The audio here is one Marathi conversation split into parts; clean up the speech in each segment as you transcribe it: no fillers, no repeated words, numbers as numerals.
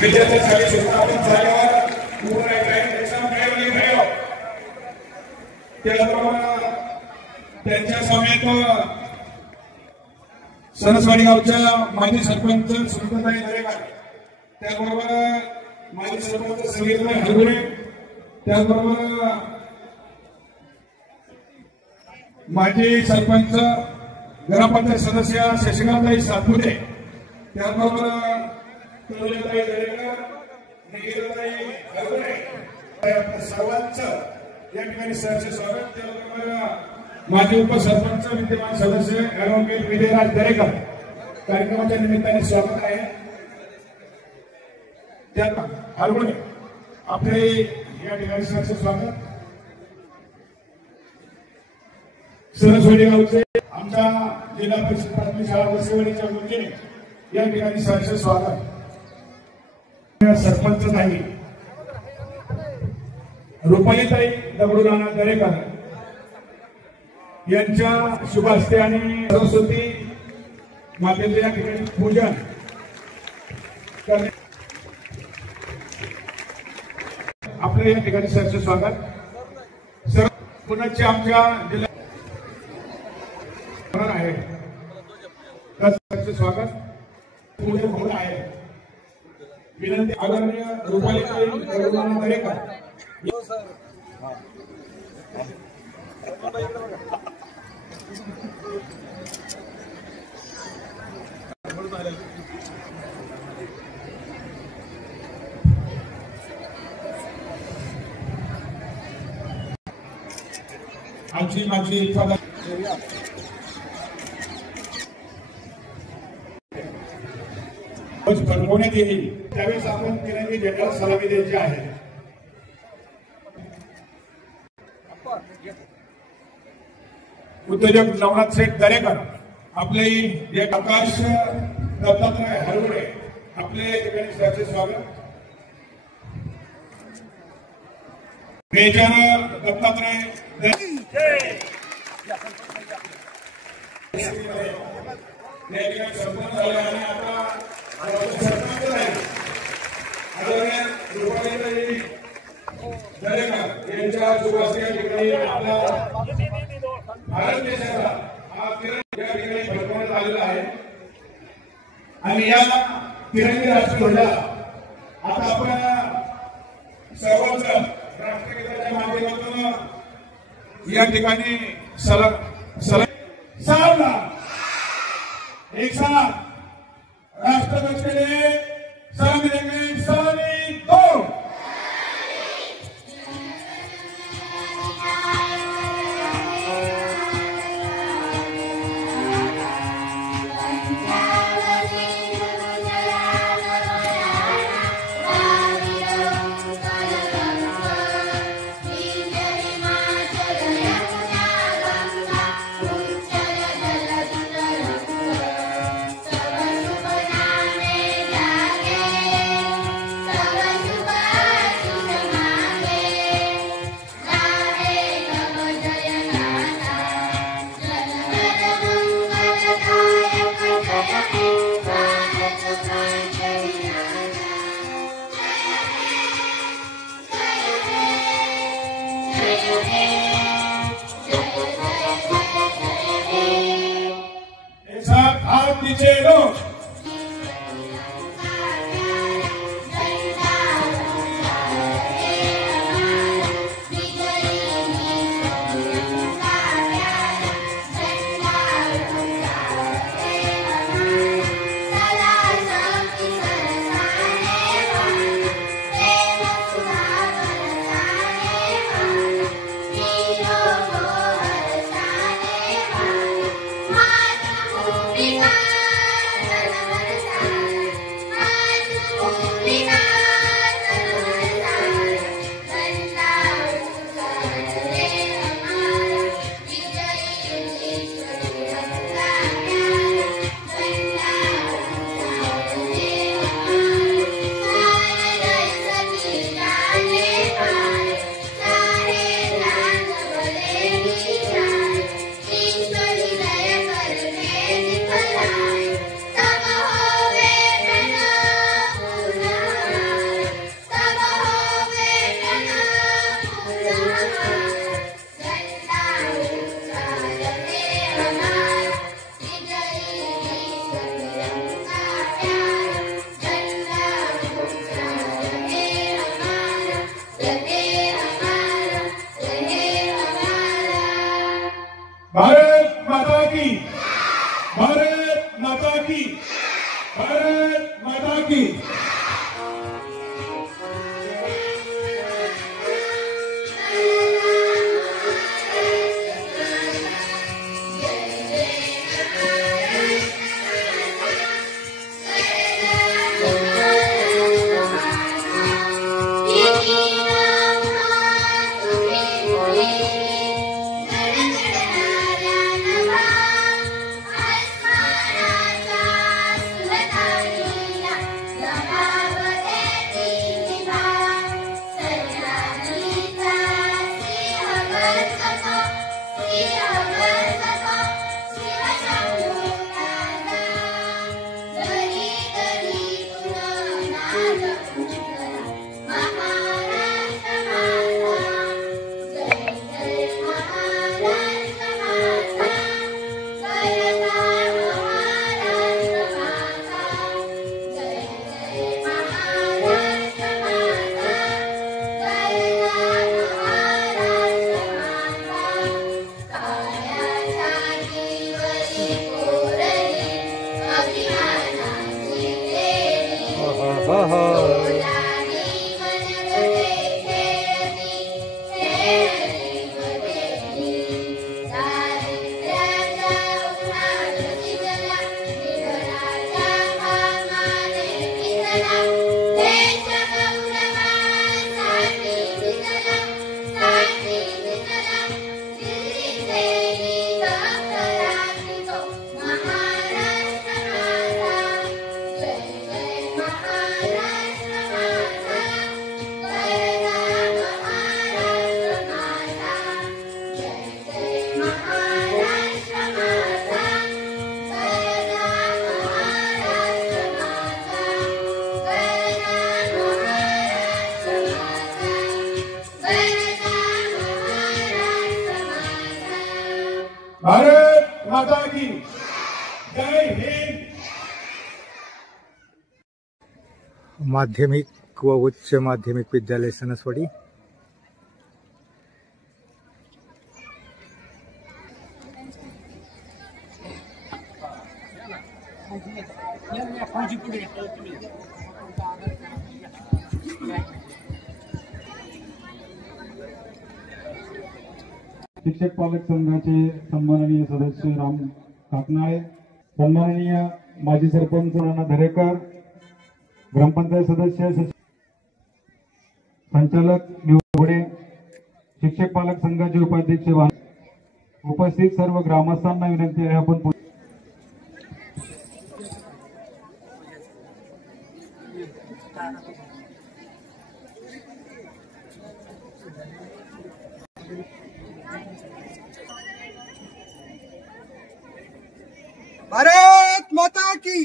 विद्यार्थ्यांसाठी सुस्थापित झाल्यावर पूर्ण एक्झाम मिळवली भयो त्याचप्रमाणे त्यांच्या समेत सरसवाडी गावच्या माजी सरपंच सुनीताताई दरेकर त्याचबरोबर माजी सरपंच संगीताताई हरगुडे त्याचबरोबर माजी सरपंच ग्रामपंचायत सदस्य शशिकांतताई सातपुते त्याचबरोबर तनुजाताई दरेकर निकिताताई हरगुडे सर्वांचं या ठिकाणी सहर्ष स्वागत त्याचबरोबर माजी उपसरपंच विद्यमान सदस्य ॲडव्होकेट विजयराज दरेकर कार्यक्रमाच्या निमित्ताने स्वागत आहे त्यात हरगुडे आपले या ठिकाणी सहर्ष स्वागत सरस्वती गावचे आमच्या जिल्हा परिषद प्राथमिक शाळा वसईवाडीच्या वतीने या ठिकाणी सहर्ष स्वागत सरपंच ताई रुपालीताई दगडूनाना दरेकर यांच्या शुभ हस्ते आणि सरस्वती मातेचे या ठिकाणी पूजन करणे आपल्या या ठिकाणी सहर्ष स्वागत सर पुण्याचे आमच्या जिल्हा आहे स्वागत पूजन होत आहे विनंती आदरणीय रुपालीताई दगडूनाना दरेकर आमची माझी इच्छा फडकवण्यात येईल त्यावेळेस आपण तिरंगी झेंड्याला सलामी द्यायची आहे उद्योजक नवनाथ शेठ दरेकर आपले आकाश दत्तात्रय हरगुडे आपले ठिकाणी सहर्ष स्वागत मेजर दत्तात्रय संपन्न झाले आणि आता सरपंच आहे आदरणीय रुपालीताई दरेकर यांच्या शुभास्ते या ठिकाणी आपला भारत देशाचा हा तिरंगा या ठिकाणी फडकवण्यात आलेला आहे आणि या तिरंगी राष्ट्रध्वजाला आता आपण सर्वच राष्ट्रगीताच्या माध्यमातून या ठिकाणी सलाम एक साथ राष्ट्रध्वज के लिए सलामी देंगे सलामी दो Yeah. भारत माता की जय हिंद। माध्यमिक व उच्च माध्यमिक विद्यालय सणसवाडी शिक्षक पालक संघाचे सन्माननीय सदस्य राम काकनाळे, सन्माननीय माजी सरपंच राणा धरेकर, ग्रामपंचायत सदस्य संचालक निवडे, शिक्षक पालक संघाचे उपाध्यक्ष, उपस्थित सर्व ग्रामस्थांना विनंती आहे आपण भारत माता की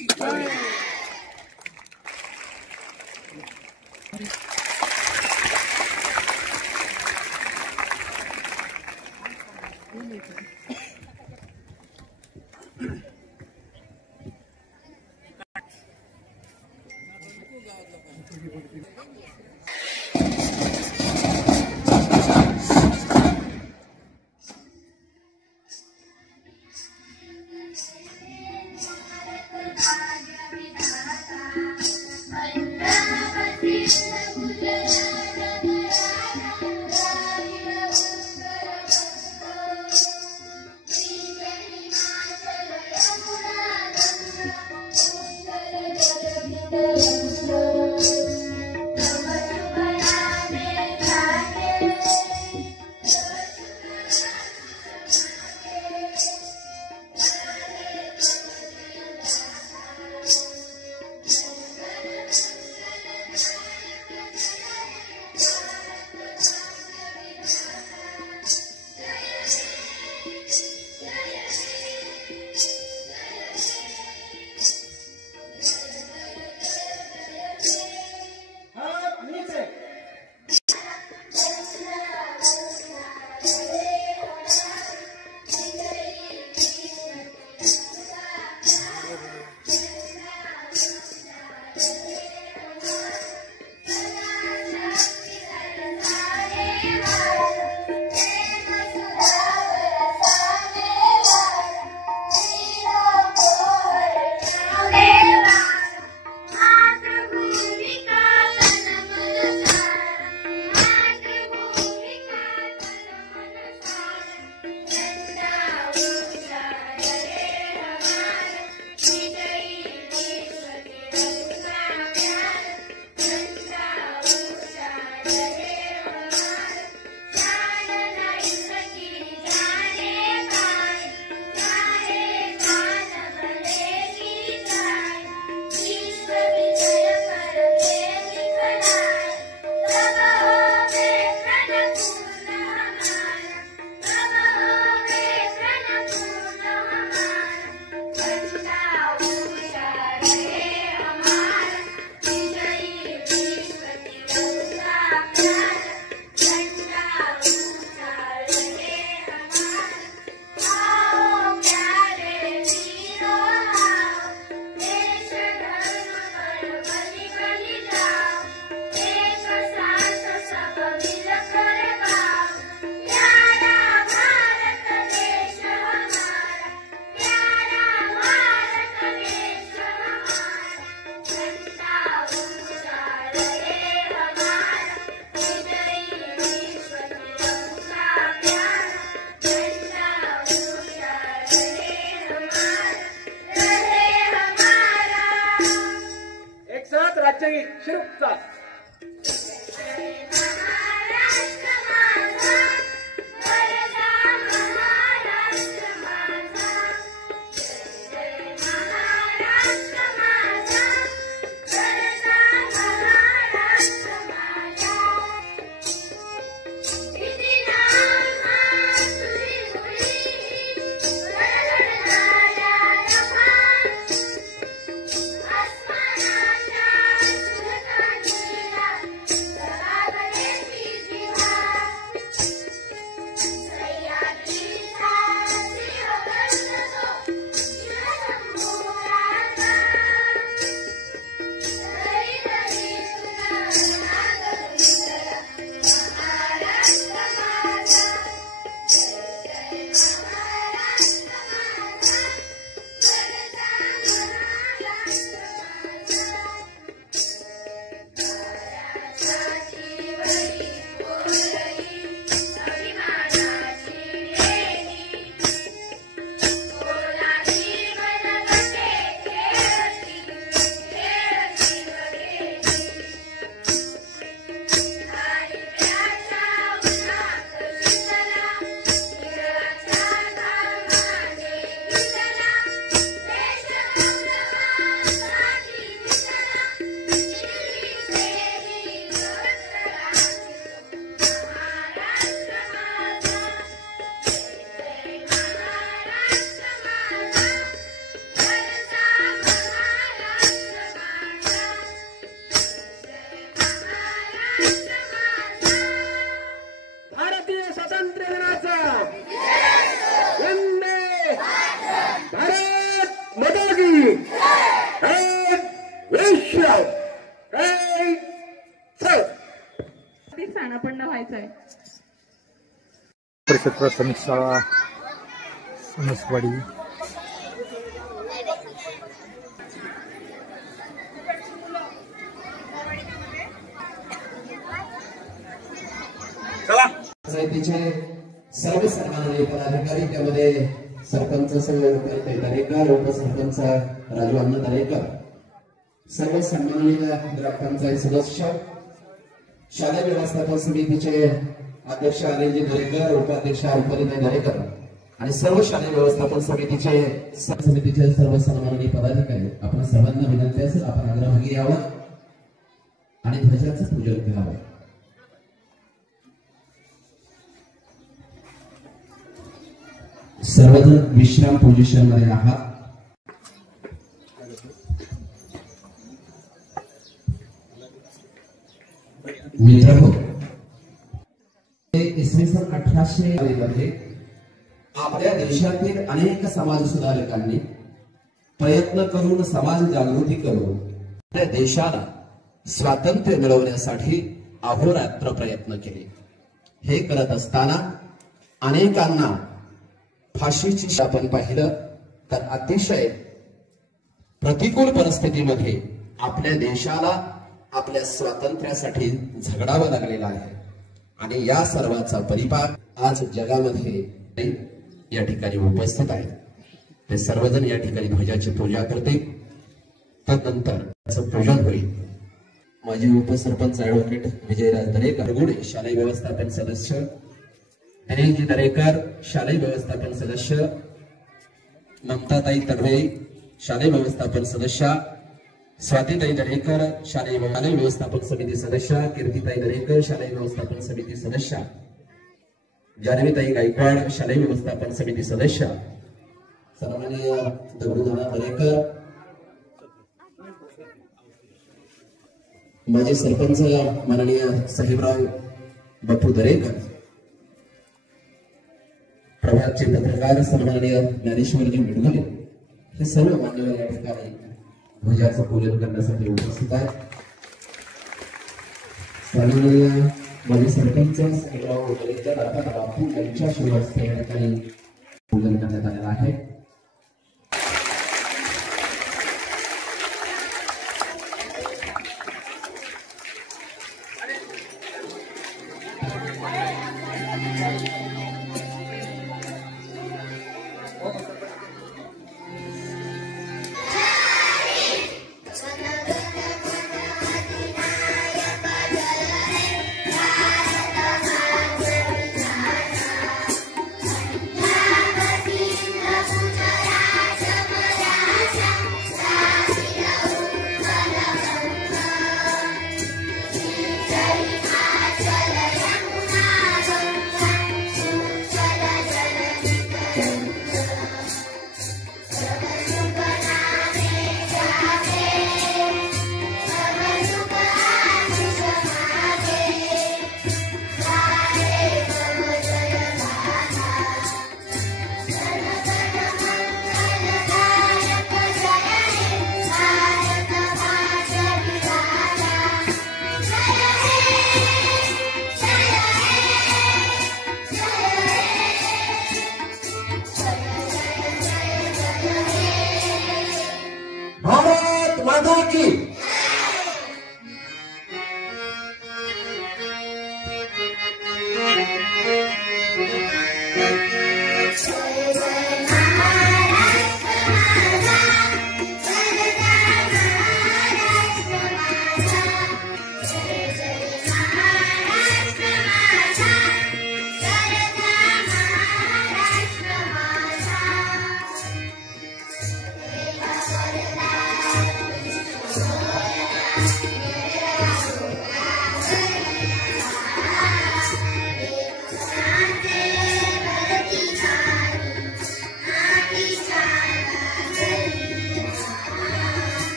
चाल. परिषद प्राथमिक शाळा सणसवाडी. पंचायतीचे सर्व सन्माननीय पदाधिकारी, त्यामध्ये सरपंच संघटनेचे दरेकर, उपसरपंच राजू अण्णा दरेकर, सर्व सन्माननीय ग्रामपंचायत सदस्य, शालेय व्यवस्थापन समितीचे अध्यक्ष अनिलजी दरेकर, उपाध्यक्ष रुपालीताई दरेकर आणि सर्व शालेय व्यवस्थापन समितीचे सर्व सन्माननीय पदाधिकारी, आपण सर्वांना विनंती असेल आपण अग्रभागी यावं आणि ध्वजाचं पूजन करावं. सर्वजण विश्राम पोझिशन मध्ये आहात. मित्रांनो, इसवी सन 1800 मध्ये आपल्या देशातील अनेक समाज सुधारकांनी प्रयत्न करून समाज जागृती करून आपल्या देशाला स्वातंत्र्य मिळवण्यासाठी अहोरात्र प्रयत्न केले. हे करत असताना अनेकांना फाशीची आपण पाहिलं तर अतिशय प्रतिकूल परिस्थितीमध्ये आपल्या देशाला आपल्या स्वातंत्र्यासाठी झगडावं लागलेलं आहे. आणि या सर्वाचा परिपाक आज जगामध्ये या ठिकाणी उपस्थित आहेत. ते सर्वजण या ठिकाणी ध्वजाची पूजा करतील. तदनंतर त्याचं पूजन होईल. माजी उपसरपंच ऍडव्होकेट विजयराज दरेकर गुडे, शालेय व्यवस्थापन सदस्य, अनिलजी दरेकर, शालेय व्यवस्थापन सदस्य, ममताताई तडवे, शालेय व्यवस्थापन सदस्य, स्वातीताई दरेकर, शालेय व्यवस्थापन समिती सदस्य, कीर्तिताई दरेकर, शालेय व्यवस्थापन समिती सदस्य, जानवीताई गायकवाड, शालेय व्यवस्थापन समिती सदस्य, सन्माननीय दगडूनाना दरेकर, माजी सरपंच माननीय साहेबराव बापू दरेकर, प्रभातचे पत्रकार सन्माननीय ज्ञानेश्वरजी मिडगुले, हे सर्व मान्यवर या ठिकाणी ध्वजाचं पूजन करण्यासाठी उपस्थित आहेत. सन्माननीय माजी सरपंच साहेबराव दरेकर अर्थात बापू यांच्या शुभहस्ते या ठिकाणी पूजन करण्यात आलेलं आहे.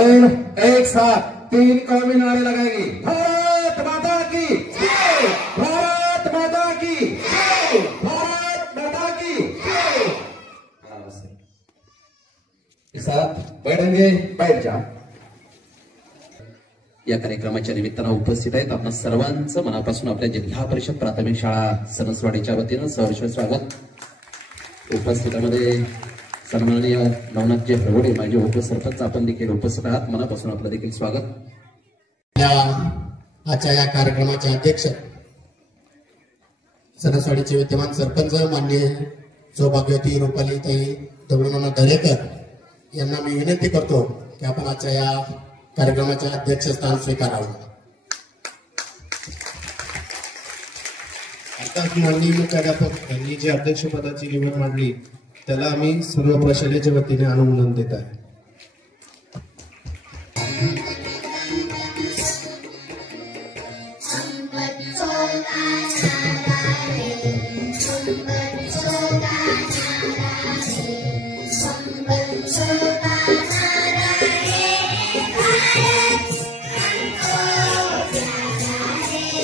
और एक साथ 3 कौमी नारे लगाएंगे। भारत माता की जय, भारत माता की जय, भारत माता की जय। एक साथ बैठेंगे, बैठ जा। या कार्यक्रमाच्या निमित्तानं उपस्थित आहेत आपण सर्वांचं मनापासून आपल्या जिल्हा परिषद प्राथमिक शाळा सणसवाडीच्या वतीनं सहर्ष स्वागत। उपस्थितांमध्ये सन्माननीय नवनाथजी हरवडे माझे उपसरपंच आपण देखील उपस्थित आहात, मनापासून आपलं देखील स्वागत। आजच्या या कार्यक्रमाचे अध्यक्ष सणसवाडीचे विद्यमान सरपंच माननीय सौभाग्यवती रुपालीताई दगडूनाना दरेकर यांना मी विनंती करतो की आपण आजच्या या कार्यक्रमाचे अध्यक्षस्थान स्वीकारावं। आता माननीय मुख्याध्यापक यांनी जी अध्यक्षपदाची निवड मांडली त्याला आम्ही सर्व प्रशालेच्या वतीने अनुमोदन देत आहे। Oh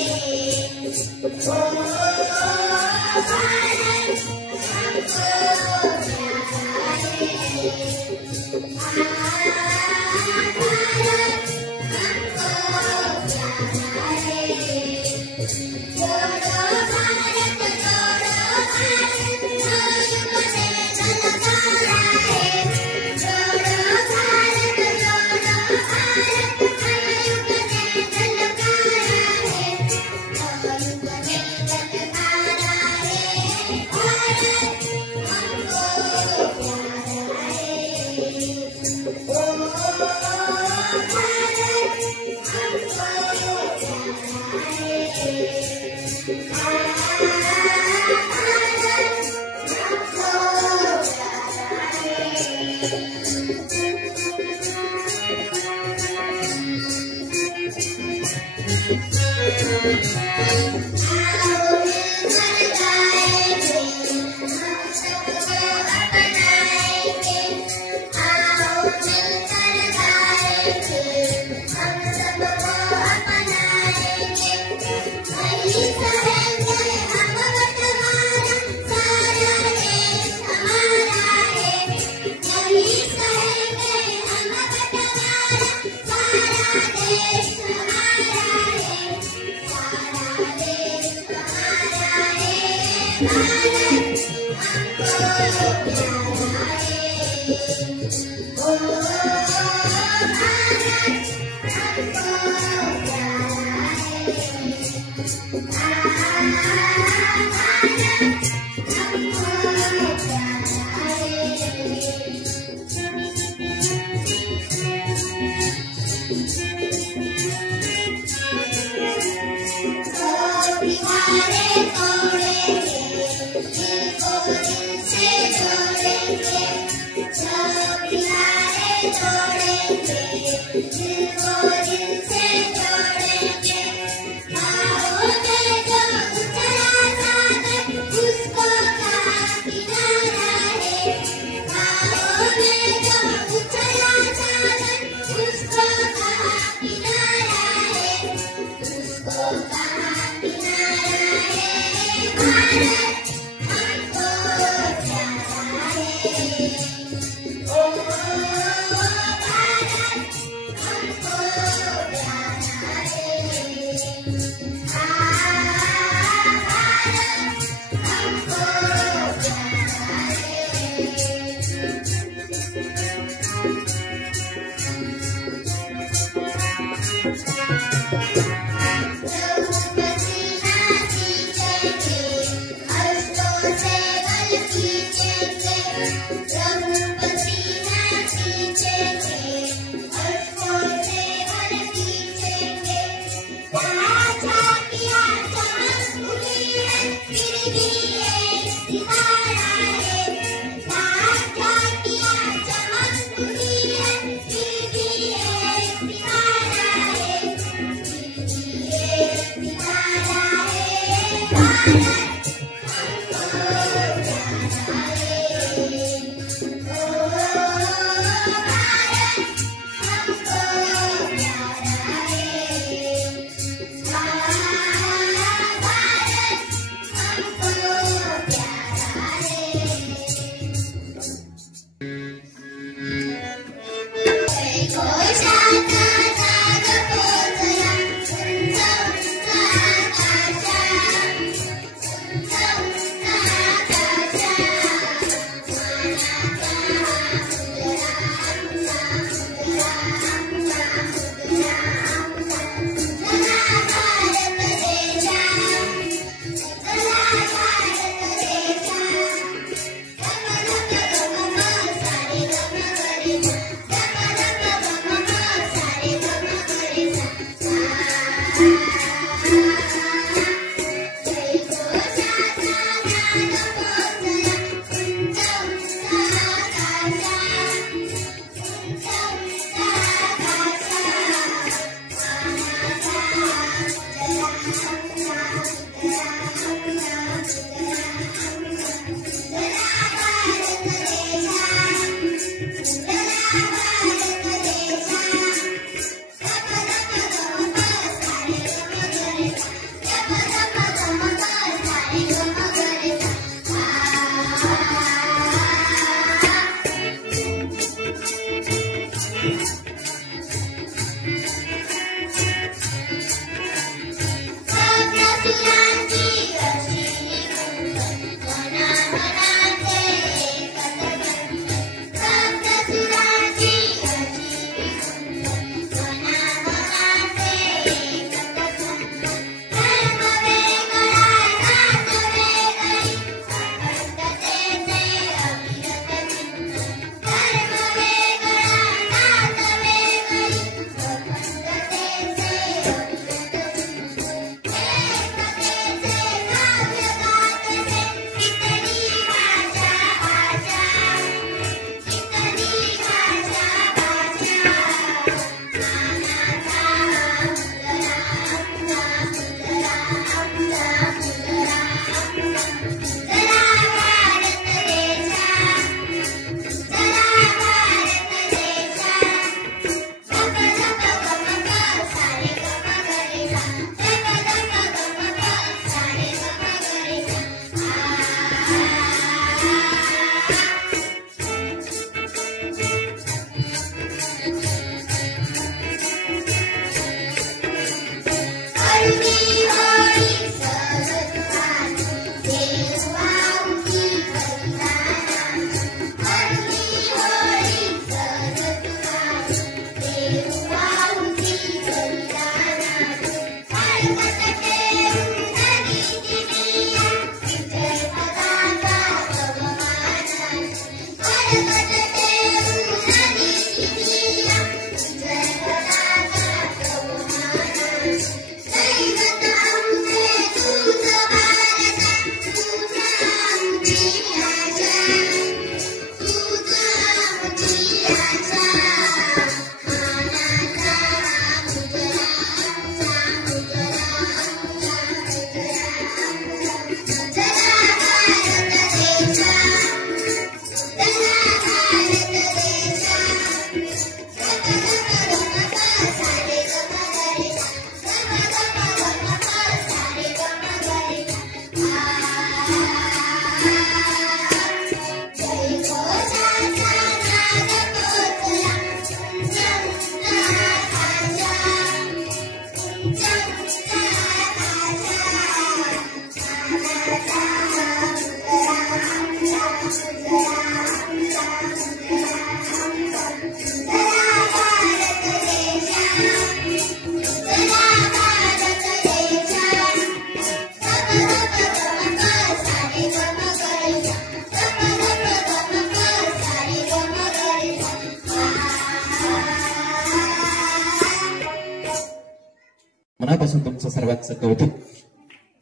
मनापासून तुमचं सर्वांचं कौतुक।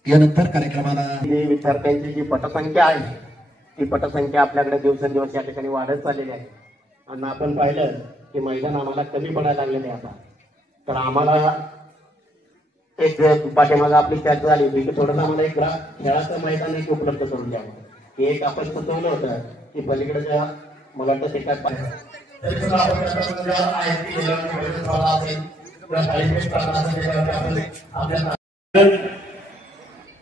यानंतर कार्यक्रमाला विद्यार्थ्यांची जी पटसंख्या आहे ती पटसंख्या आपल्याकडे दिवसेंदिवस या ठिकाणी वाढत चाललेली आहे आणि आपण पाहिलं की मैदान आम्हाला कमी पडायला लागलेले आता। तर आम्हाला एक पाठीमागे आपली चर्चा झाली होती की थोडंसं आम्हाला एक खेळाचं मैदान एक उपलब्ध करून द्यावं। हे एक आपण सुचवलं होतं की पलीकडच्या मला वाटतं ते काय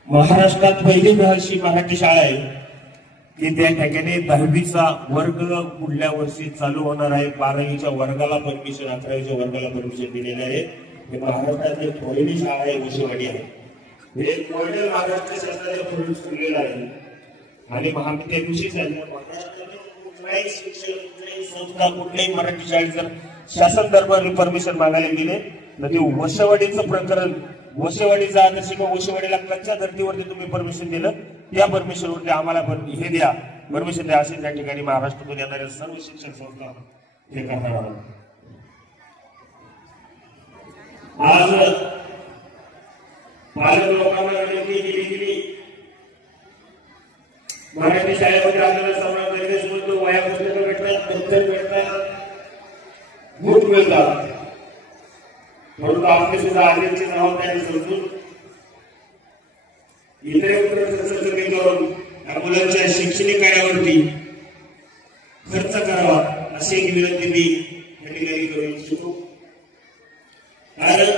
महाराष्ट्रात पहिली महर्षी मराठी शाळा आहे की त्या ठिकाणी 10वीचा वर्ग पुढल्या वर्षी चालू होणार आहे। 12वीच्या वर्गाला परमिशन, 11वीच्या वर्गाला परमिशन दिलेलं आहे। हे महाराष्ट्रातली पहिली शाळा आहे, वशिवाडी आहे। हे मॉडेल महाराष्ट्र शासनाच्या पूर्ण सुरलेलं आहे आणि महाविद्यालयाविषयी महाराष्ट्रातील कुठल्याही शिक्षण, कुठल्याही संस्था, कुठल्याही मराठी शाळेत जर शासन दरबारी परमिशन मागायला गेले तर ते वशवाडीचं प्रकरण, वशवाडीचा आदर्श किंवा वशवाडीला कच्च्या धर्तीवरती तुम्ही परमिशन दिलं, त्या परमिशनवरती आम्हाला हे द्या, परमिशन द्या, असे त्या ठिकाणी महाराष्ट्रातून येणाऱ्या सर्व शिक्षण संस्था हे करणार आहोत। आज पालक लोकांना विनंती केली गेली मराठी शाळेमध्ये आपल्याला सर्वात गरजेचं होतं वह्या पुस्तकं भेटतात, दप्तर भेटतात, बूट मिळतात, परंतु आपले सुद्धा आधीची जबाबदारी समजून इतर करून या मुलांच्या शैक्षणिक कार्यावरती खर्च करावा अशी एक विनंती मी या ठिकाणी करू इच्छितो। कारण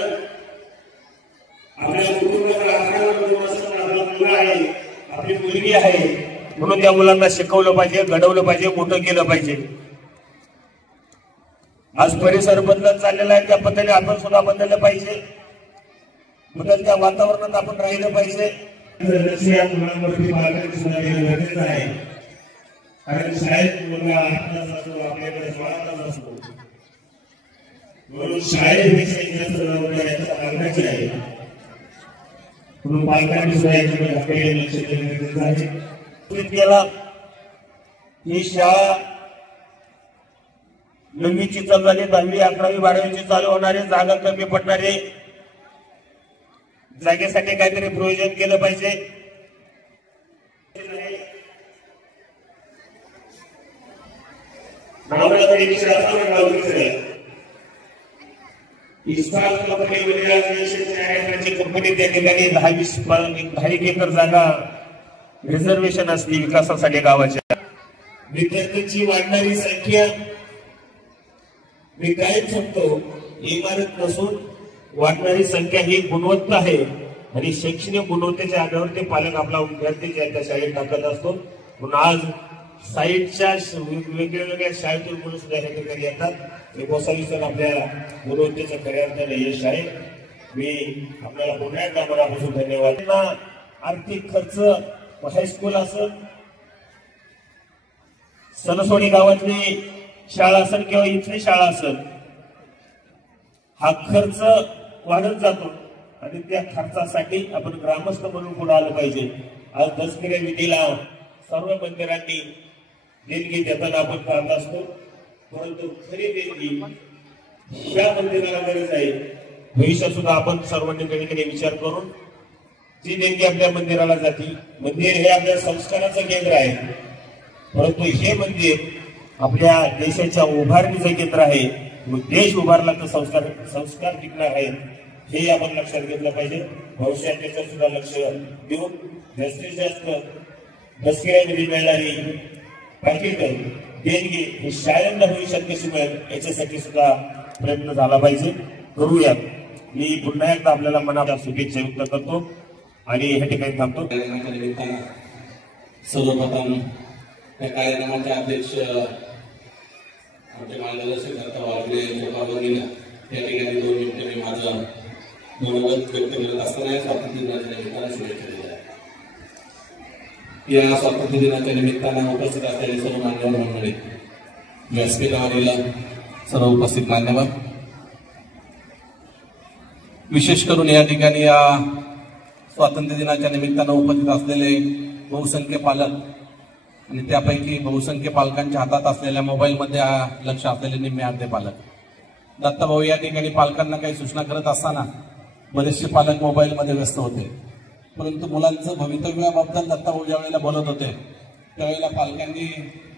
आपल्या कुटुंबात 11 वर्षाचा आपला मुलगा आहे, आपली मुलगी आहे, म्हणून त्या मुलांना शिकवलं पाहिजे, घडवलं पाहिजे, मोठं केलं पाहिजे। आज परिसर बदलत चाललेला आहे, त्या पद्धतीने आपण सुद्धा बदललं पाहिजे, बदलत्या वातावरणात आपण राहिलं पाहिजे। या मुलांवरती पालकांनी सुद्धा देणं गरजेचं आहे, कारण शाळेत मुलगा 8 तास असतो, आपल्याकडे 16 तास असतो, म्हणून शाळेपेक्षा जास्त जबाबदारी याचा पालकाची आहे, म्हणून पालकांनी सुद्धा याच्याकडे आपल्याकडे लक्ष देणं गरजेचं आहे। ही शाळा 9वीची चालू झाली, 10वी, 11वी, 12वीची चालू होणारे, जागा कमी पडणारे, जागेसाठी काहीतरी प्रयोजन केलं पाहिजे। कंपनी त्या ठिकाणी 10 एकर जागा रिझर्वेशन असते विकासासाठी गावाच्या। विद्यार्थ्यांची वाढणारी संख्या मी काय सांगतो, इमारत नसून वाढणारी संख्या ही गुणवत्ता आहे आणि शैक्षणिक गुणवत्तेच्या आधारावर ते पालक आपला विद्यार्थी ज्या शाळेत टाकत असतो। म्हणून आज साईडच्या वेगवेगळ्या शाळेतून मुलं सुद्धा या ठिकाणी येतात। 29 सण आपल्या गुणवत्तेच्या खऱ्या अर्थाने यश आहे। मी आपल्याला पुन्हा एकदा मनापासून धन्यवाद। आर्थिक खर्च हायस्कूल असेल, सणसोडी गावातली शाळा असेल किंवा इथली शाळा असेल, हा खर्च वाढत जातो आणि त्या खर्चासाठी आपण ग्रामस्थ म्हणून पुढे आलं पाहिजे। आज दसऱ्या विधीला सर्व मंदिरांनी देणगी देताना आपण पाहत असतो, परंतु खरी देणगी ह्या मंदिराला गरज आहे। भविष्यात सुद्धा आपण सर्वांनी कधीकधी विचार करून जी देणगी आपल्या मंदिराला जाते, मंदिर हे आपल्या संस्काराचं केंद्र आहे, परंतु हे मंदिर आपल्या देशाच्या उभारणीचं केंद्र आहे। देश उभारला तर संस्कार टिकणार आहेत, हे आपण लक्षात घेतलं पाहिजे। भविष्यात त्याचं सुद्धा लक्ष देऊन जास्तीत जास्त दसऱ्यामध्ये मिळणारी पाकिट देणगी ही शाळांना भविष्यात कशी मिळेल याच्यासाठी सुद्धा प्रयत्न झाला पाहिजे, करूयात। मी पुन्हा एकदा आपल्याला मनाला शुभेच्छा व्यक्त करतो आणि हे ठिकाणी थांबतो। सर्वप्रथम या कार्यक्रमाचे अध्यक्ष आमचे मार्गदर्शक करता वागले जोपाबंदीला त्या ठिकाणी 2 मिनिटे मी माझं मनोगत व्यक्त करत असताना स्वातंत्र्य दिनाच्या निमित्तानं शुभेच्छा दिल्या। या स्वातंत्र्य दिनाच्या निमित्तानं उपस्थित असलेले सर्व मान्यवर मंडळी, व्यासपीठावरील सर्व उपस्थित मान्यवर, विशेष करून या ठिकाणी या स्वातंत्र्य दिनाच्या निमित्तानं उपस्थित असलेले बहुसंख्य पालक आणि त्यापैकी बहुसंख्य पालकांच्या हातात असलेल्या मोबाईलमध्ये लक्ष असलेले निम्मे अर्धे पालक। दत्ताभाऊ या ठिकाणी पालकांना काही सूचना करत असताना बरेचसे पालक मोबाईलमध्ये व्यस्त होते, परंतु मुलांचं भवितव्याबद्दल दत्ता ज्या वेळेला बोलत होते त्यावेळेला पालकांनी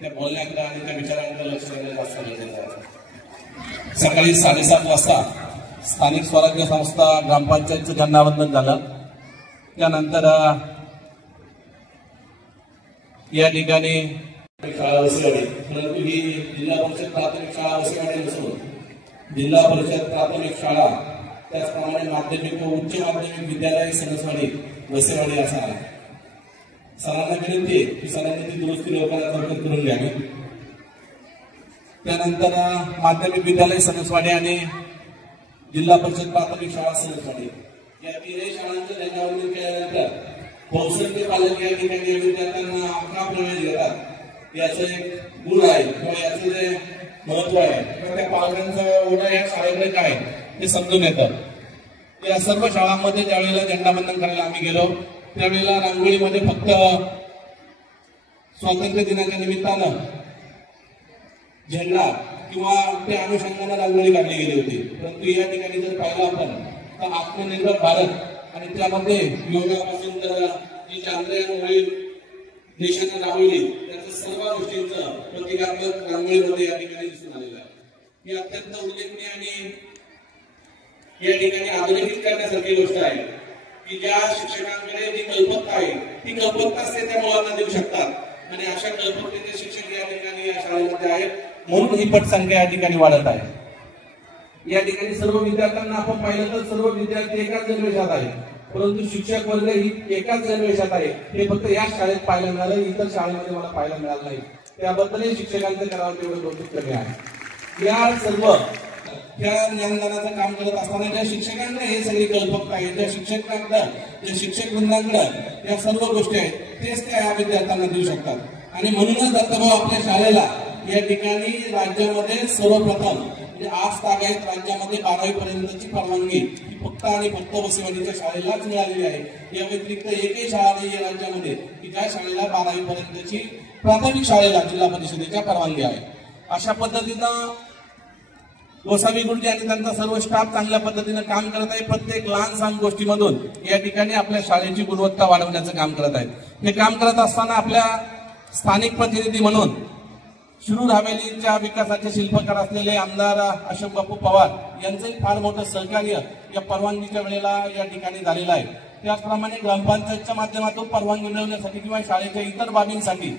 त्या बोलण्याकडे आणि त्या विचारांकडे लक्ष देणं जास्त गरजेचं आहे. सकाळी 7:30 वाजता स्थानिक स्वराज्य संस्था ग्रामपंचायतचं झेंडावंदन झालं. त्यानंतर या ठिकाणी शाळा वसईवाडी, परंतु ही जिल्हा परिषद प्राथमिक शाळा वसईवाडी नसून जिल्हा परिषद प्राथमिक शाळा त्याचप्रमाणे माध्यमिक व उच्च माध्यमिक विद्यालय सणसवाडी वसईवाडी असा आहे. सरांना विनंती आहे की सरांनी ती दुरुस्ती लवकरात लवकर करून घ्यावी. त्यानंतर माध्यमिक विद्यालय सणसवाडी आणि जिल्हा परिषद प्राथमिक शाळा सणसवाडी या तीनही शाळांचं झेंडावंदन केल्यानंतर बहुसंख्य पालक या ठिकाणी विद्यार्थ्यांना का प्रवेश घेतात याचं एक गुण आहे किंवा याचं जे महत्व आहे किंवा त्या पालकांचं ओढा या शाळेकडे काय हे समजून येतं. या सर्व शाळांमध्ये ज्यावेळेला झेंडावंदन करायला आम्ही गेलो त्यावेळेला रांगोळीमध्ये फक्त स्वातंत्र्य दिनाच्या निमित्तानं झेंडा किंवा त्या अनुषंगानं रांगोळी काढली गेली होती. परंतु या ठिकाणी जर पाहिलं आपण तर आत्मनिर्भर भारत आणि त्यामध्ये योगापासून तर जी चांद्रयान होईल देशाने राबवली त्याच्या सर्व गोष्टींचं प्रतिकात्मक रांगोळीमध्ये या ठिकाणी दिसून आलेलं आहे. ही अत्यंत उल्लेखनीय आणि या ठिकाणी अधोरेखित करण्यासारखी गोष्ट आहे की ज्या शिक्षकांकडे जी कल्पकता आहे ती कल्पकताच ते त्या मुलांना देऊ शकतात आणि अशा कल्पकतेचे शिक्षक या ठिकाणी या शाळेमध्ये आहेत. म्हणून ही पटसंख्या या ठिकाणी वाढत आहे. या ठिकाणी सर्व विद्यार्थ्यांना आपण पाहिलं तर सर्व विद्यार्थी एकाच गणवेशात आहेत, परंतु शिक्षक वर्ग ही एकाच गणवेशात आहे. हे फक्त या शाळेत पाहायला मिळालं, इतर शाळेमध्ये मला पाहायला मिळालं नाही. त्याबद्दलही शिक्षकांचं करावं तेवढं कौतुक कमी आहे. या सर्व त्या ज्ञानदानाचं काम करत असताना ज्या शिक्षकांना हे सगळी कल्पकता आहे, ज्या शिक्षकांकडे ज्या शिक्षक वृंदांकडे या सर्व गोष्टी आहेत तेच त्या विद्यार्थ्यांना देऊ शकतात. आणि म्हणूनच दत्तभाऊ आपल्या शाळेला या ठिकाणी राज्यामध्ये सर्वप्रथम म्हणजे आज तागायत राज्यामध्ये 12वी पर्यंतची परवानगी ही फक्त आणि फक्त वसईवाडीच्या शाळेलाच मिळालेली आहे. या व्यतिरिक्त एकही शाळा नाही राज्यामध्ये की ज्या शाळेला 12वी पर्यंतची प्राथमिक शाळेला जिल्हा परिषदेच्या परवानगी आहे. अशा पद्धतीनं गोसावी गुरुजी आणि त्यांचा सर्व स्टाफ चांगल्या पद्धतीनं काम करत आहे. प्रत्येक लहान सहान गोष्टीमधून या ठिकाणी आपल्या शाळेची गुणवत्ता वाढवण्याचं काम करत आहेत. हे काम करत असताना आपल्या स्थानिक प्रतिनिधी म्हणून शिरूर हवेलीच्या विकासाचे शिल्पकार असलेले आमदार अशोक बापू पवार यांचंही फार मोठं सहकार्य या परवानगीच्या वेळेला या ठिकाणी झालेलं आहे. त्याचप्रमाणे ग्रामपंचायतच्या माध्यमातून परवानगी मिळवण्यासाठी किंवा शाळेच्या इतर बाबींसाठी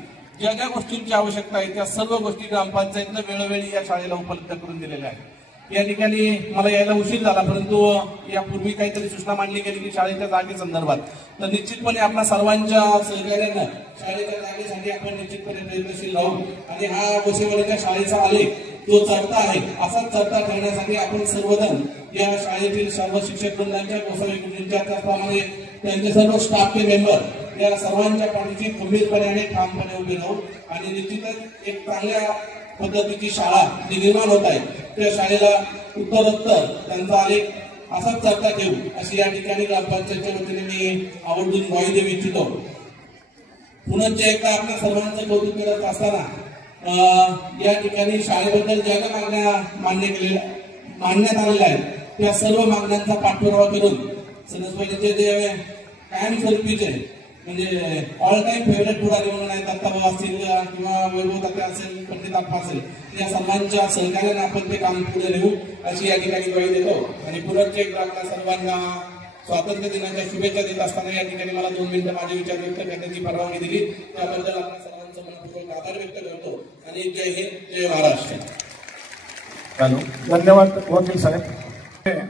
ज्या ज्या गोष्टींची आवश्यकता आहे त्या सर्व गोष्टी ग्रामपंचायतनं वेळोवेळी या शाळेला उपलब्ध करून दिलेल्या आहेत. या ठिकाणी मला यायला उशीर झाला, परंतु यापूर्वी काहीतरी सूचना मांडली गेली की शाळेच्या जागेसंदर्भात, तर निश्चितपणे आपल्या सर्वांच्या सहकार्यानं शाळेच्या जागेसाठी आपण निश्चितपणे प्रयत्नशील राहू आणि हा वसईवाडीच्या शाळेचा आलेख जो चढता आहे असाच चढता ठेवण्यासाठी आपण सर्वजण या शाळेतील सर्व शिक्षक वृंदांच्या गोसावी गुरुजींच्या त्याचप्रमाणे त्यांचे सर्व स्टाफचे मेंबर या सर्वांच्या पाठीशी खंबीरपणे आणि ठामपणे उभे राहू आणि निश्चितच एक चांगल्या पद्धतीची शाळा जी निर्माण होत आहे त्या शाळेला उत्तरोत्तर त्यांचा आलेख असाच चर्चा ठेवू अशी या ठिकाणी ग्रामपंचायतच्या वतीने मी आवर्जून ग्वाही देऊ इच्छितो. पुनश्च एकदा आपल्या सर्वांचं कौतुक करत असताना या ठिकाणी शाळेबद्दल ज्या ज्या मागण्या मांडण्यात आलेल्या आहेत त्या सर्व मागण्यांचा पाठपुरावा करून सणसवाडीचे जे कायमस्वरूपीचे म्हणजे ऑल टाइम फेवरेट पुढारी म्हणून आहेत दत्ताभाऊ असतील किंवा वैभव दत्ता असेल, पंडित अप्पा असेल, या सर्वांच्या सहकार्याने आपण ते काम पुढे नेऊ अशी या ठिकाणी ग्वाही देतो. आणि पुनश्च एकदा आपल्या सर्वांना स्वातंत्र्य दिनाच्या शुभेच्छा देत असताना या ठिकाणी मला 2 मिनिटं माझे विचार व्यक्त करण्याची परवानगी दिली त्याबद्दल आपल्या सर्वांचं मनपूर्वक आभार व्यक्त करतो आणि जय हिंद, जय महाराष्ट्र. धन्यवाद वकील साहेब.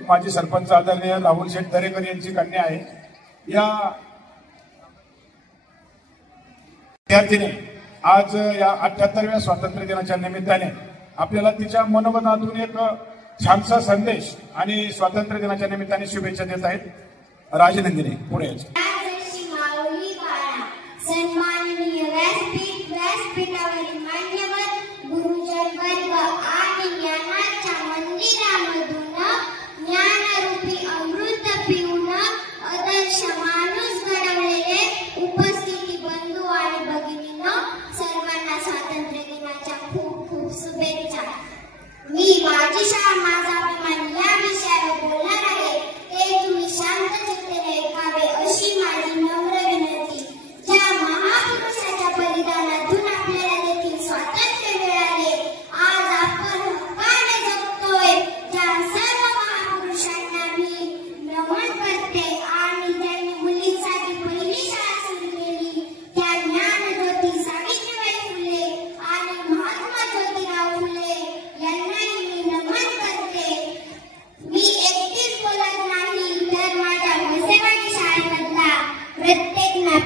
माजी सरपंच आदरणीय राहुल शेठ दरेकर यांची कन्या आहे. या विद्यार्थीने आज या 78व्या स्वातंत्र्य दिनाच्या निमित्ताने आपल्याला तिच्या मनोगतातून एक छानसा संदेश आणि स्वातंत्र्य दिनाच्या निमित्ताने शुभेच्छा देत आहेत. राजनंदिनी पुढे सन्माननीय व्यासपीठावरील मान्यवर गुरुजन वर्ग आणि ज्ञानाच्या मंदिरामधून ज्ञानरूपी अमृत पिऊन आदर्श माणूस घडवलेले उपस्थिती बंधू आणि भगिनींनो, सर्वांना स्वातंत्र्य दिनाच्या खूप खूप शुभेच्छा. मी माझी शाळा माझा अभिमान या विषयावर बोलणार आहे. ते तुम्ही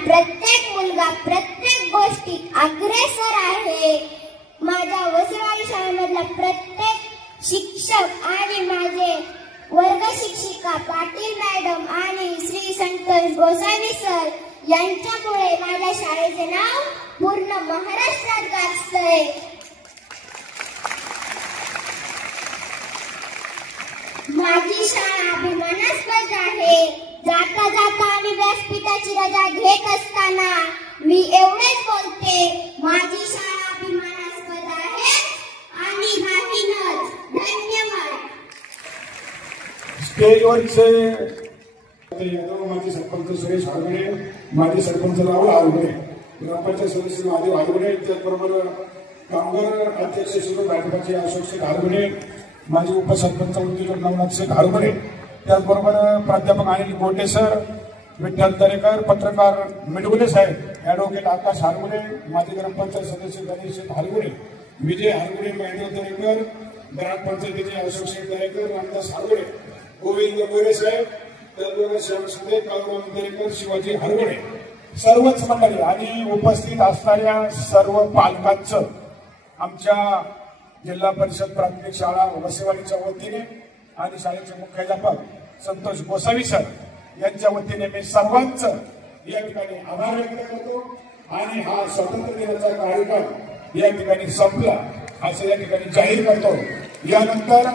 प्रत्येक मुलगा प्रत्येक गोष्टीत अग्रेसर आहे. माझ्या वसईवाडी शाळेमधला प्रत्येक शिक्षक आणि माझे वर्ग शिक्षिका पाटील मॅडम आणि श्री संतोष गोसावी सर यांच्यामुळे माझ्या शाळेचे नाव पूर्ण महाराष्ट्रात गाजतंय. माझी शाळा अभिमानास्पद आहे. जाता जाता आणि व्यासपीठाची रजा घेत असताना मी एवढेच बोलते, माझी शाळा अभिमानास्पद आहे आणि राहीनच. धन्यवाद. स्टेजवरचे माजी सरपंच सुरेश हारगुडे, माजी सरपंच राहुल हारगुडे, ग्रामपंचायत सदस्य महादेव हारगुडे, त्याचबरोबर कामगार अध्यक्ष शिरो भाजपाचे अशोक शेठ हारगुडे, माजी उपसरपंच उद्योजक नवनाथ शेठ हारगुडे, त्याचबरोबर प्राध्यापक अनिल गोटे सर, विठ्ठल दरेकर, पत्रकार मिडगुले साहेब, ॲडव्होकेट आकाश हारगुडे, माजी ग्रामपंचायत सदस्य गणेश शेठ हारगुडे, विजय हारगुडे, महेंद्र दरेकर, ग्रामपंचायतीचे अशोक शेठ दरेकर, रामदास हारगुडे, गोविंद मोरे साहेब, त्याचबरोबर श्याम सुदे, काळूराम दरेकर, शिवाजी हारगुडे, सर्वच मंडळी आणि उपस्थित असणाऱ्या सर्व पालकांचं आमच्या जिल्हा परिषद प्राथमिक शाळा वसईवाडीच्या वतीने आणि शाळेचे मुख्याध्यापक संतोष गोसावी सर यांच्या वतीने मी सर्वांचं या ठिकाणी आभार व्यक्त करतो. आणि हा स्वातंत्र्य दिनाचा कार्यक्रम या ठिकाणी संपला असं या ठिकाणी जाहीर करतो. यानंतर